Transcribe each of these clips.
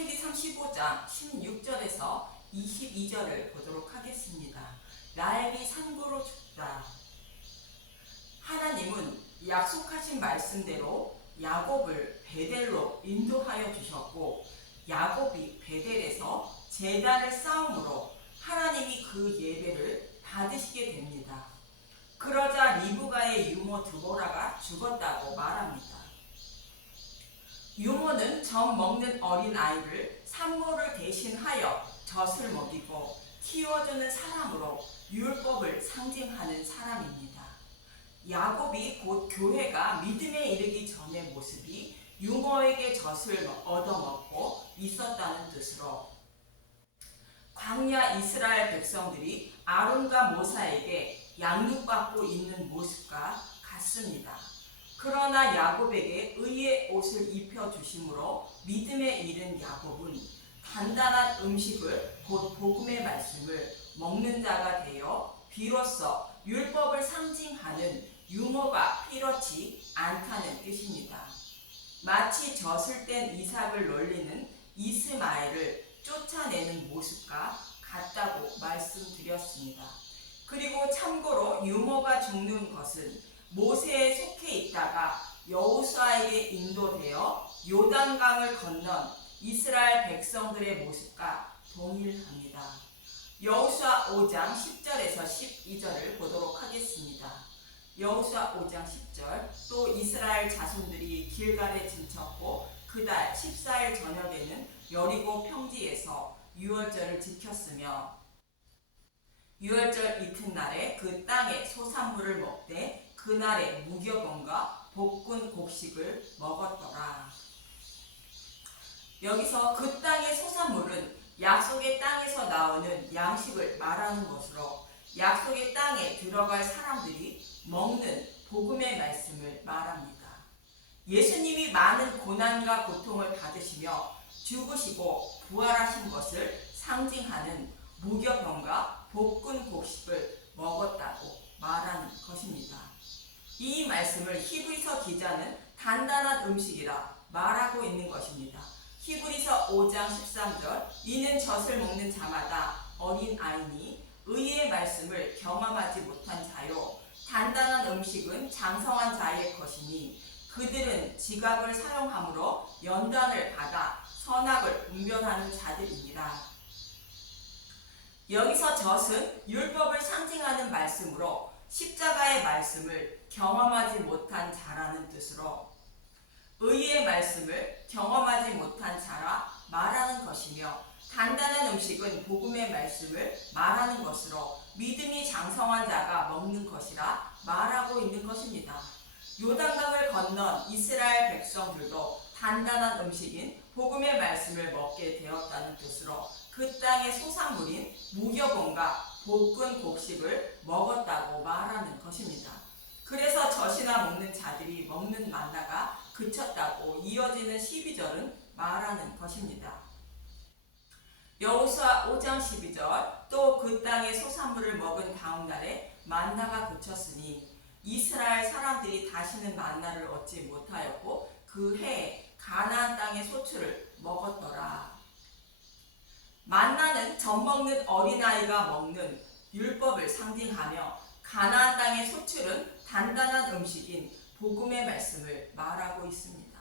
창세기 35장 16절에서 22절을 보도록 하겠습니다. 라헬이 산고로 죽다. 하나님은 약속하신 말씀대로 야곱을 베델로 인도하여 주셨고, 야곱이 베델에서 제단을 쌓음으로 하나님이 그 예배를 받으시게 됩니다. 그러자 리브가의 유모 드보라가 죽었다고 말합니다. 유모는 젖 먹는 어린 아이를 산모를 대신하여 젖을 먹이고 키워주는 사람으로 율법을 상징하는 사람입니다. 야곱이 곧 교회가 믿음에 이르기 전의 모습이 유모에게 젖을 얻어먹고 있었다는 뜻으로, 광야 이스라엘 백성들이 아론과 모사에게 양육받고 있는 모습과 같습니다. 그러나 야곱에게 의의 옷을 입혀주심으로 믿음에 이른 야곱은 단단한 음식을, 곧 복음의 말씀을 먹는 자가 되어 비로소 율법을 상징하는 유모가 필요치 않다는 뜻입니다. 마치 젖을 뗀 이삭을 놀리는 이스마엘을 쫓아내는 모습과 같다고 말씀드렸습니다. 그리고 참고로 유모가 죽는 것은 모세에 속해 있다가 여호수아에게 인도되어 요단강을 건넌 이스라엘 백성들의 모습과 동일합니다. 여호수아 5장 10절에서 12절을 보도록 하겠습니다. 여호수아 5장 10절. 또 이스라엘 자손들이 길갈에 진쳤고 그달 14일 저녁에는 여리고 평지에서 유월절을 지켰으며, 유월절 이튿날에 그 땅의 소산물을 먹되 그날에 무교병과 볶은 곡식을 먹었더라. 여기서 그 땅의 소산물은 약속의 땅에서 나오는 양식을 말하는 것으로, 약속의 땅에 들어갈 사람들이 먹는 복음의 말씀을 말합니다. 예수님이 많은 고난과 고통을 받으시며 죽으시고 부활하신 것을 상징하는 무교병과 볶은 곡식을 먹었다고 말하는 것입니다. 이 말씀을 히브리서 기자는 단단한 음식이라 말하고 있는 것입니다. 히브리서 5장 13절. 이는 젖을 먹는 자마다 어린 아이니 의의 말씀을 경험하지 못한 자요, 단단한 음식은 장성한 자의 것이니 그들은 지각을 사용함으로 연단을 받아 선악을 분별하는 자들이니라. 여기서 젖은 율법을 상징하는 말씀으로 십자가의 말씀을 경험하지 못한 자라는 뜻으로, 의의 말씀을 경험하지 못한 자라 말하는 것이며, 단단한 음식은 복음의 말씀을 말하는 것으로 믿음이 장성한 자가 먹는 것이라 말하고 있는 것입니다. 요단강을 건넌 이스라엘 백성들도 단단한 음식인 복음의 말씀을 먹게 되었다는 뜻으로 그 땅의 소산물인 무교본과 볶은 곡식을 먹었다고 말하는 것입니다. 그래서 젖이나 먹는 자들이 먹는 만나가 그쳤다고 이어지는 12절은 말하는 것입니다. 여호수아 5장 12절. 또 그 땅의 소산물을 먹은 다음 날에 만나가 그쳤으니 이스라엘 사람들이 다시는 만나를 얻지 못하였고 그 해에 가나안 땅의 소출을 먹었더라. 만나는 젖 먹는 어린아이가 먹는 율법을 상징하며, 가나안 땅의 소출은 단단한 음식인 복음의 말씀을 말하고 있습니다.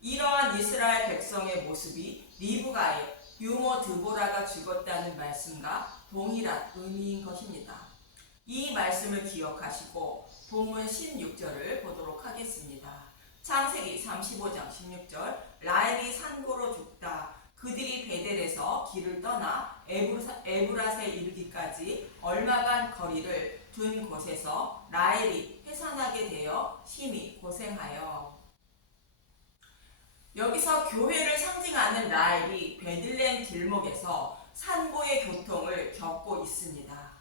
이러한 이스라엘 백성의 모습이 리브가의 유모 드보라가 죽었다는 말씀과 동일한 의미인 것입니다. 이 말씀을 기억하시고 본문 16절을 보도록 하겠습니다. 창세기 35장 16절. 라헬이 산고로 죽다. 그들이 베델에서 길을 떠나 에브랏에 이르기까지 얼마간 거리를 둔 곳에서 라헬이 해산하게 되어 심히 고생하여. 여기서 교회를 상징하는 라헬이 베들레헴 길목에서 산고의 고통을 겪고 있습니다.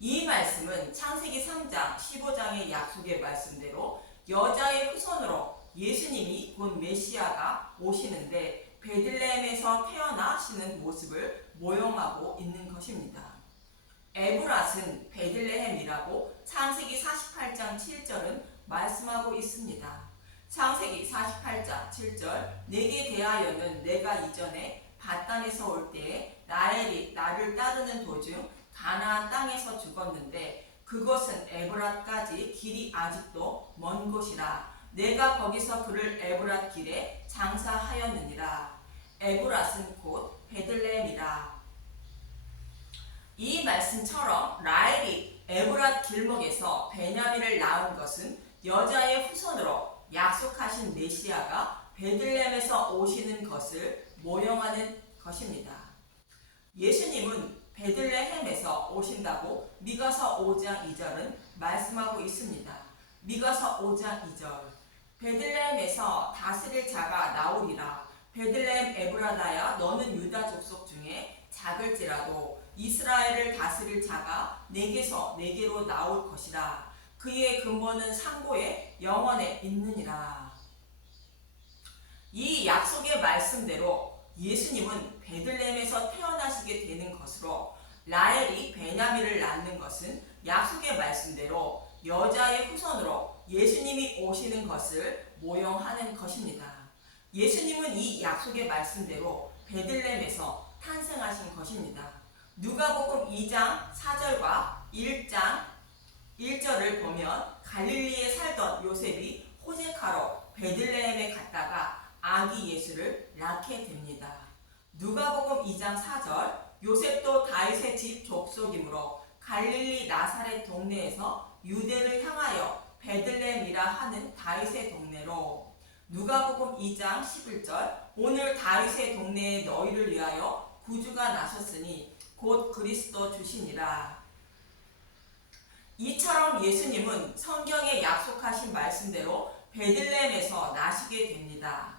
이 말씀은 창세기 3장 15장의 약속의 말씀대로 여자의 후손으로 예수님이 곧 메시아가 오시는데 베들레헴에서 태어나시는 모습을 모형하고 있는 것입니다. 에브랏은 베들레헴이라고 창세기 48장 7절은 말씀하고 있습니다. 창세기 48장 7절. 내게 대하여는 내가 이전에 밧단에서 올 때에 라헬이 나를 따르는 도중 가나안 땅에서 죽었는데 그곳은 에브랏까지 길이 아직도 먼 곳이라. 내가 거기서 그를 에브랏 길에 장사하였느니라. 에브랏은 곧 베들레헴이라. 이 말씀처럼 라헬이 에브랏 길목에서 베냐민을 낳은 것은 여자의 후손으로 약속하신 메시아가 베들레헴에서 오시는 것을 모형하는 것입니다. 예수님은 베들레헴에서 오신다고 미가서 5장 2절은 말씀하고 있습니다. 미가서 5장 2절 베들레헴에서 다스릴 자가 나오리라. 베들레헴 에브라다야 너는 유다 족속 중에 작을지라도 이스라엘을 다스릴 자가 내게서 내게로 나올 것이라. 그의 근본은 상고에 영원에 있느니라. 이 약속의 말씀대로 예수님은 베들레헴에서 태어나시게 되는 것으로 라헬이 베냐민을 낳는 것은 약속의 말씀대로 여자의 후손으로 예수님이 오시는 것을 모형하는 것입니다. 예수님은 이 약속의 말씀대로 베들레헴에서 탄생하신 것입니다. 누가복음 2장 4절과 1장 1절을 보면 갈릴리에 살던 요셉이 호색하러 베들레헴에 갔다가 아기 예수를 낳게 됩니다. 누가복음 2장 4절 요셉도 다윗의 집 족속이므로 갈릴리 나사렛 동네에서 유대를 향하여 베들레헴이라 하는 다윗의 동네로. 누가복음 2장 11절 오늘 다윗의 동네에 너희를 위하여 구주가 나셨으니 곧 그리스도 주시니라. 이처럼 예수님은 성경에 약속하신 말씀대로 베들레헴에서 나시게 됩니다.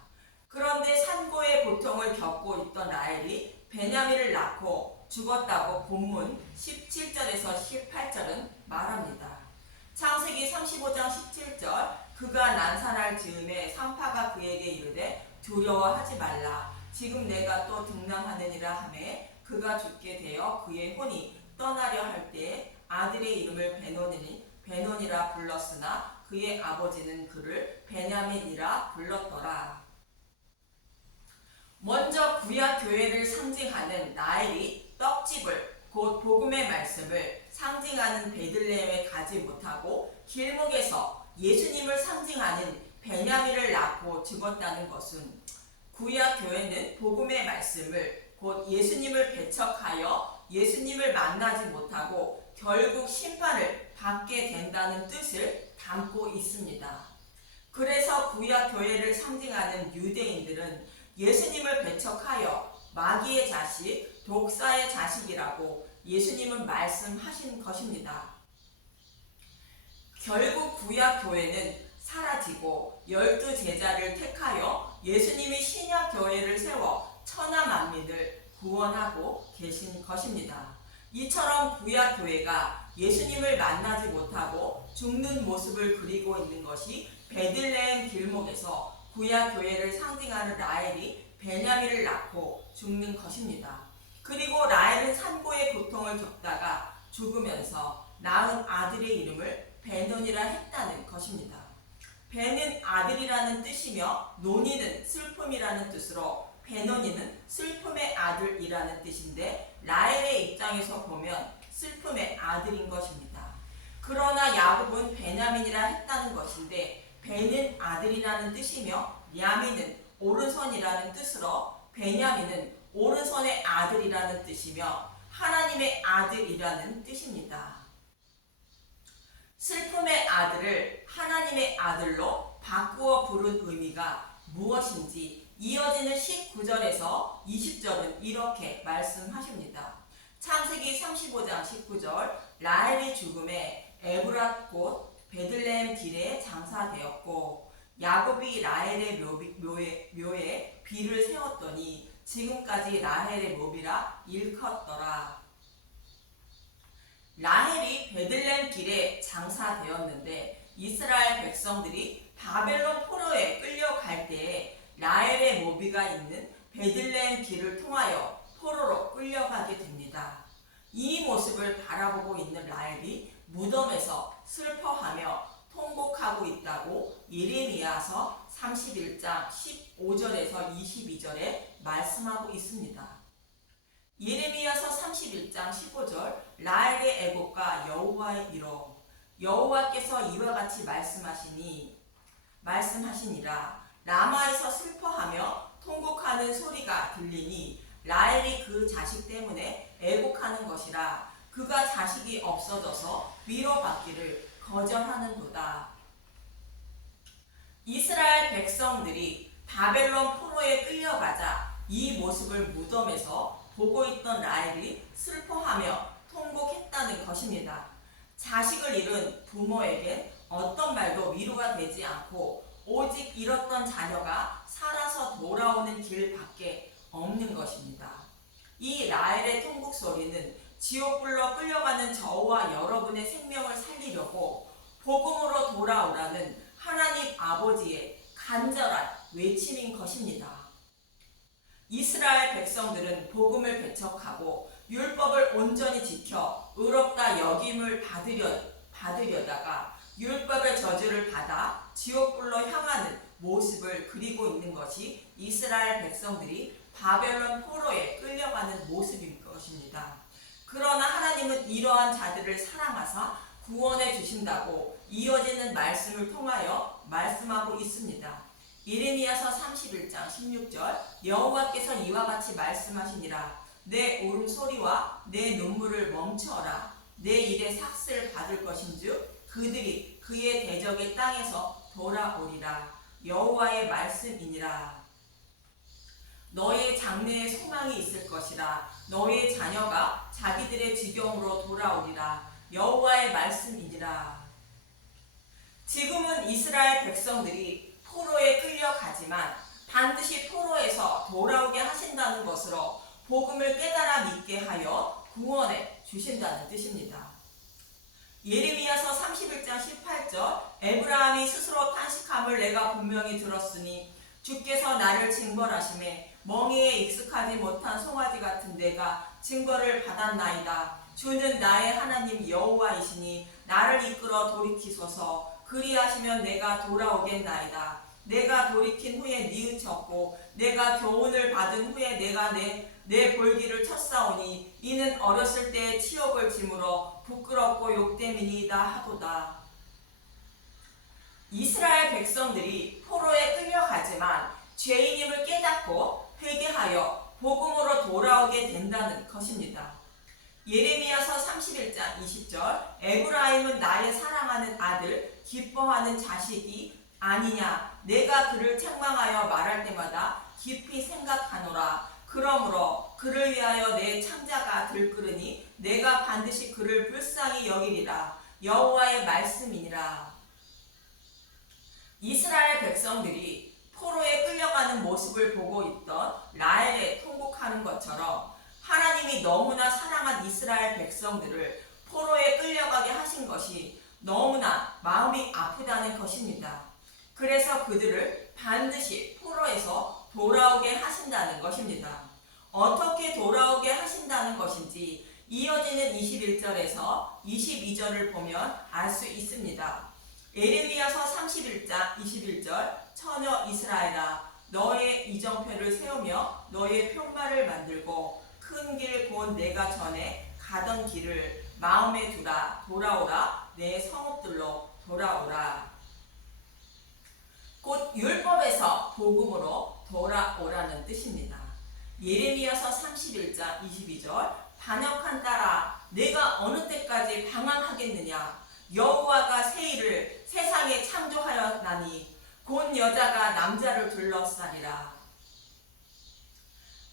그런데 산고의 고통을 겪고 있던 라헬이 베냐민을 낳고 죽었다고 본문 17절에서 18절은 말합니다. 창세기 35장 17절 그가 난산할 즈음에 산파가 그에게 이르되 두려워하지 말라. 지금 내가 또 등남하느니라 하매 그가 죽게 되어 그의 혼이 떠나려 할 때 아들의 이름을 베논이라 불렀으나 그의 아버지는 그를 베냐민이라 불렀더라. 먼저 구약 교회를 상징하는 라헬이 떡집을 곧 복음의 말씀을 상징하는 베들레헴에 가지 못하고 길목에서 예수님을 상징하는 베냐민을 낳고 죽었다는 것은 구약 교회는 복음의 말씀을 곧 예수님을 배척하여 예수님을 만나지 못하고 결국 심판을 받게 된다는 뜻을 담고 있습니다. 그래서 구약 교회를 상징하는 유대인들은 예수님을 배척하여 마귀의 자식, 독사의 자식이라고 예수님은 말씀하신 것입니다. 결국 구약 교회는 사라지고 12제자를 택하여 예수님이 신약 교회를 세워 천하 만민을 구원하고 계신 것입니다. 이처럼 구약 교회가 예수님을 만나지 못하고 죽는 모습을 그리고 있는 것이 베들레헴 길목에서 구약 교회를 상징하는 라헬이 베냐민을 낳고 죽는 것입니다. 그리고 라헬은 산고의 고통을 겪다가 죽으면서 낳은 아들의 이름을 베논이라 했다는 것입니다. 베는 아들이라는 뜻이며 논이는 슬픔이라는 뜻으로 베논이는 슬픔의 아들이라는 뜻인데 라헬의 입장에서 보면 슬픔의 아들인 것입니다. 그러나 야곱은 베냐민이라 했다는 것인데 베는 아들이라는 뜻이며 야민은 오른손이라는 뜻으로 베냐민은 오른손의 아들이라는 뜻이며 하나님의 아들이라는 뜻입니다. 슬픔의 아들을 하나님의 아들로 바꾸어 부른 의미가 무엇인지 이어지는 19절에서 20절은 이렇게 말씀하십니다. 창세기 35장 19절 라헬의 죽음에 에브랏 곧 베들레헴 길에 장사되었고 야곱이 라헬의 묘에 비를 세웠더니 지금까지 라헬의 묘비라 일컫더라. 라헬이 베들레헴 길에 장사되었는데 이스라엘 백성들이 바벨론 포로에 끌려갈 때에 라헬의 묘비가 있는 베들레헴 길을 통하여 포로로 끌려가게 됩니다. 이 모습을 바라보고 있는 라헬이 무덤에서 슬퍼하며 통곡하고 있다고 예레미야서 31장 15절에서 22절에 말씀하고 있습니다. 예레미야서 31장 15절 라헬의 애곡과 여호와의 이로 여호와께서 이와 같이 말씀하시니라 라마에서 슬퍼하며 통곡하는 소리가 들리니 라헬이 그 자식 때문에 애곡하는 것이라 그가 자식이 없어져서 위로받기를 거절하는도다. 이스라엘 백성들이 바벨론 포로에 끌려가자 이 모습을 무덤에서 보고 있던 라헬이 슬퍼하며 통곡했다는 것입니다. 자식을 잃은 부모에겐 어떤 말도 위로가 되지 않고 오직 잃었던 자녀가 살아서 돌아오는 길밖에 없는 것입니다. 이 라헬의 통곡 소리는 지옥불로 끌려가는 저와 여러분의 생명을 살리려고 복음으로 돌아오라는 하나님 아버지의 간절한 외침인 것입니다. 이스라엘 백성들은 복음을 배척하고 율법을 온전히 지켜 의롭다 여김을 받으려다가 율법의 저주를 받아 지옥불로 향하는 모습을 그리고 있는 것이 이스라엘 백성들이 바벨론 포로에 끌려가는 모습인 것입니다. 그러나 하나님은 이러한 자들을 사랑하사 구원해 주신다고 이어지는 말씀을 통하여 말씀하고 있습니다. 예레미야서 31장 16절 여호와께서 이와 같이 말씀하시니라 내 울음소리와 내 눈물을 멈춰라 내 일에 삭슬 받을 것인즉 그들이 그의 대적의 땅에서 돌아오리라 여호와의 말씀이니라. 너의 장래에 소망이 있을 것이라 너의 자녀가 자기들의 지경으로 돌아오리라 여호와의 말씀이니라. 지금은 이스라엘 백성들이 포로에 끌려가지만 반드시 포로에서 돌아오게 하신다는 것으로 복음을 깨달아 믿게 하여 구원해 주신다는 뜻입니다. 예레미야서 31장 18절 에브라함이 스스로 탄식함을 내가 분명히 들었으니 주께서 나를 징벌하심에 멍에에 익숙하지 못한 송아지 같은 내가 징벌을 받았나이다. 주는 나의 하나님 여호와이시니 나를 이끌어 돌이키소서. 그리하시면 내가 돌아오겠나이다. 내가 돌이킨 후에 뉘우쳤고 내가 교훈을 받은 후에 내가 내 볼기를 쳤사오니 이는 어렸을 때의 치욕을 짐으로 부끄럽고 욕됨이니이다 하도다. 이스라엘 백성들이 포로에 끌려가지만 죄인임을 깨닫고 회개하여 복음으로 돌아오게 된다는 것입니다. 예레미야서 31장 20절 에브라임은 나의 사랑하는 아들 기뻐하는 자식이 아니냐 내가 그를 책망하여 말할 때마다 깊이 생각하노라. 그러므로 그를 위하여 내 창자가 들끓으니 내가 반드시 그를 불쌍히 여기리라. 여호와의 말씀이니라. 이스라엘 백성들이 포로에 끌려가는 모습을 보고 있던 라헬의 통곡하는 것처럼 하나님이 너무나 사랑한 이스라엘 백성들을 포로에 끌려가게 하신 것이 너무나 마음이 아프다는 것입니다. 그래서 그들을 반드시 포로에서 돌아오게 하신다는 것입니다. 어떻게 돌아오게 하신다는 것인지 이어지는 21절에서 22절을 보면 알 수 있습니다. 예레미야서 31장 21절 처녀 이스라엘아 너의 이정표를 세우며 너의 편말을 만들고 큰 길 곧 내가 전에 가던 길을 마음에 두라. 돌아오라. 내 성읍들로 돌아오라. 곧 율법에서 복음으로 돌아오라는 뜻입니다. 예레미야서 31장 22절 반역한 딸아 내가 어느 때까지 방황하겠느냐. 여호와가 새 일을 세상에 창조하였나니 곧 여자가 남자를 둘러싸리라.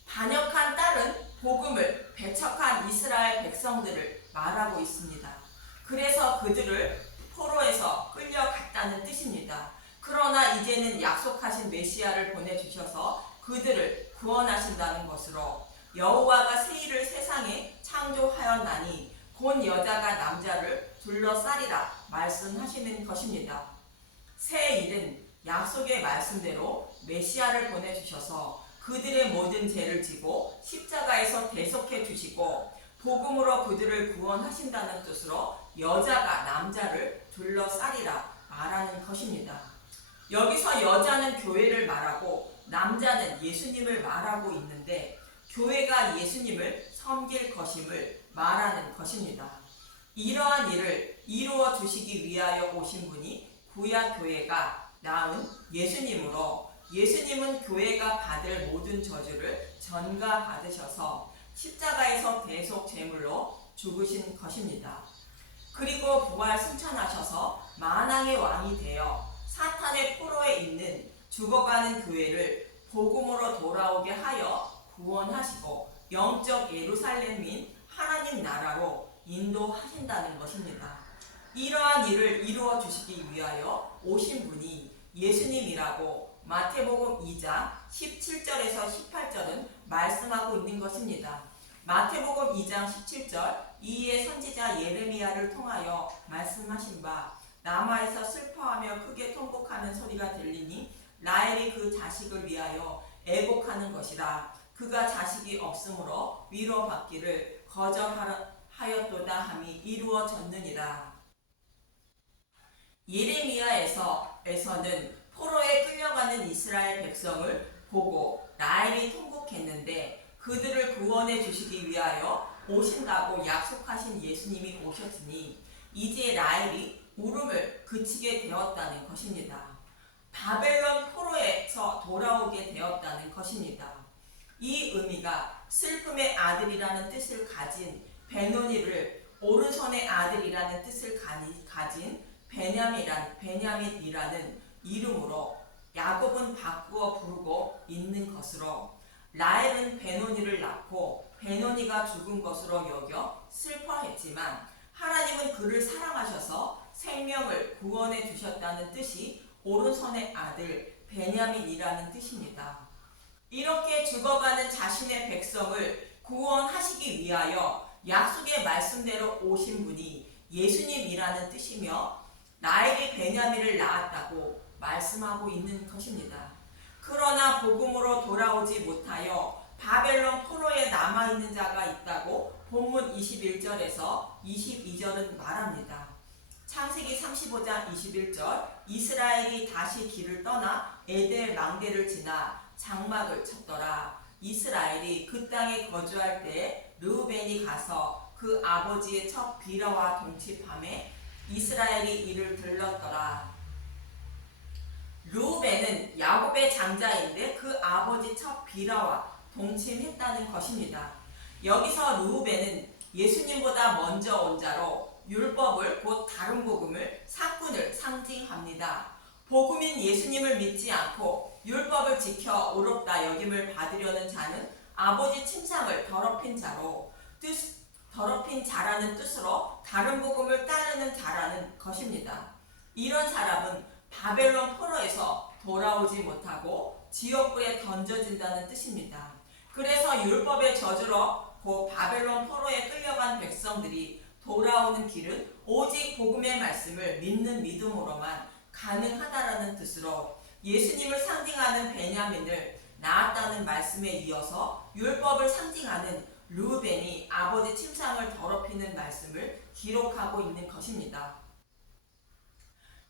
반역한 딸은 복음을 배척한 이스라엘 백성들을 말하고 있습니다. 그래서 그들을 포로에서 끌려갔다는 뜻입니다. 그러나 이제는 약속하신 메시아를 보내주셔서 그들을 구원하신다는 것으로 여호와가 새 일을 세상에 창조하였나니 곧 여자가 남자를 둘러싸리라 말씀하시는 것입니다. 새 일은 약속의 말씀대로 메시아를 보내주셔서 그들의 모든 죄를 지고 십자가에서 대속해 주시고 복음으로 그들을 구원하신다는 뜻으로 여자가 남자를 둘러싸리라 말하는 것입니다. 여기서 여자는 교회를 말하고 남자는 예수님을 말하고 있는데 교회가 예수님을 섬길 것임을 말하는 것입니다. 이러한 일을 이루어 주시기 위하여 오신 분이 구약 교회가 낳은 예수님으로 예수님은 교회가 받을 모든 저주를 전가받으셔서 십자가에서 대속 제물로 죽으신 것입니다. 그리고 부활 승천하셔서 만왕의 왕이 되어 사탄의 포로에 있는 죽어가는 교회를 복음으로 돌아오게 하여 구원하시고 영적 예루살렘인 하나님 나라로 인도하신다는 것입니다. 이러한 일을 이루어 주시기 위하여 오신 분이 예수님이라고 마태복음 2장 17절에서 18절은 말씀하고 있는 것입니다. 마태복음 2장 17절 이에 선지자 예레미야를 통하여 말씀하신 바 라마에서 슬퍼하며 크게 통곡하는 소리가 들리니 라헬이 그 자식을 위하여 애곡하는 것이라. 그가 자식이 없으므로 위로받기를 거절하였도다 함이 이루어졌느니라. 예레미야에서는 포로에 끌려가는 이스라엘 백성을 보고 라헬이 통곡했는데 그들을 구원해 주시기 위하여 오신다고 약속하신 예수님이 오셨으니 이제 라헬이 울음을 그치게 되었다는 것입니다. 바벨론 포로에서 돌아오게 되었다는 것입니다. 이 의미가 슬픔의 아들이라는 뜻을 가진 베노니를 오른손의 아들이라는 뜻을 가진 베냐민이라는 이름으로 야곱은 바꾸어 부르고 있는 것으로 라헬은 베노니를 낳고 베노니가 죽은 것으로 여겨 슬퍼했지만 하나님은 그를 사랑하셔서 생명을 구원해 주셨다는 뜻이 오른손의 아들 베냐민이라는 뜻입니다. 이렇게 죽어가는 자신의 백성을 구원하시기 위하여 약속의 말씀대로 오신 분이 예수님이라는 뜻이며 라헬이 베냐민을 낳았다고 말씀하고 있는 것입니다. 그러나 복음으로 돌아오지 못하여 바벨론 포로에 남아있는 자가 있다고 본문 21절에서 22절은 말합니다. 창세기 35장 21절 이스라엘이 다시 길을 떠나 에델 망대를 지나 장막을 쳤더라. 이스라엘이 그 땅에 거주할 때 르우벤이 가서 그 아버지의 첫 비라와 동침함에 이스라엘이 이를 들렀더라. 르우벤은 야곱의 장자인데 그 아버지 첫 비라와 동침했다는 것입니다. 여기서 르우벤은 예수님보다 먼저 온 자로 율법을 곧 다른 복음을 사꾼을 상징합니다. 복음인 예수님을 믿지 않고 율법을 지켜 의롭다 여김을 받으려는 자는 아버지 침상을 더럽힌 자라는 뜻으로 다른 복음을 따르는 자라는 것입니다. 이런 사람은 바벨론 포로에서 돌아오지 못하고 지옥불에 던져진다는 뜻입니다. 그래서 율법의 저주로 곧 바벨론 포로에 끌려간 백성들이 돌아오는 길은 오직 복음의 말씀을 믿는 믿음으로만 가능하다라는 뜻으로 예수님을 상징하는 베냐민을 낳았다는 말씀에 이어서 율법을 상징하는 르우벤이 아버지 침상을 더럽히는 말씀을 기록하고 있는 것입니다.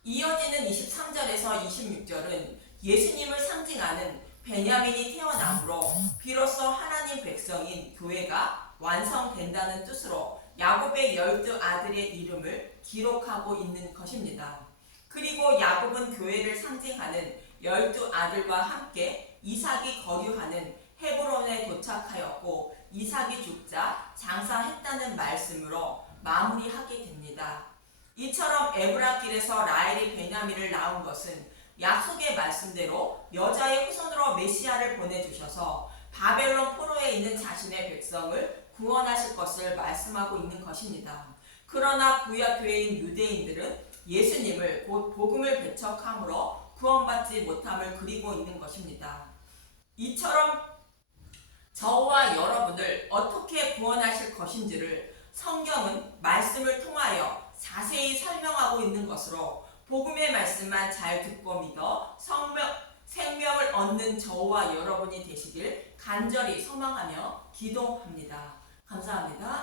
이어지는 23절에서 26절은 예수님을 상징하는 베냐민이 태어남으로 비로소 하나님 백성인 교회가 완성된다는 뜻으로 야곱의 12 아들의 이름을 기록하고 있는 것입니다. 그리고 야곱은 교회를 상징하는 12 아들과 함께 이삭이 거류하는 헤브론에 도착하였고 이삭이 죽자 장사했다는 말씀으로 마무리하게 됩니다. 이처럼 에브라길에서 라헬이 베냐민을 낳은 것은 약속의 말씀대로 여자의 후손으로 메시아를 보내주셔서 바벨론 포로에 있는 자신의 백성을 구원하실 것을 말씀하고 있는 것입니다. 그러나 구약 교회인 유대인들은 예수님을 곧 복음을 배척함으로 구원받지 못함을 그리고 있는 것입니다. 이처럼 저와 여러분을 어떻게 구원하실 것인지를 성경은 말씀을 통하여 자세히 설명하고 있는 것으로 복음의 말씀만 잘 듣고 믿어 생명을 얻는 저와 여러분이 되시길 간절히 소망하며 기도합니다. 감사합니다.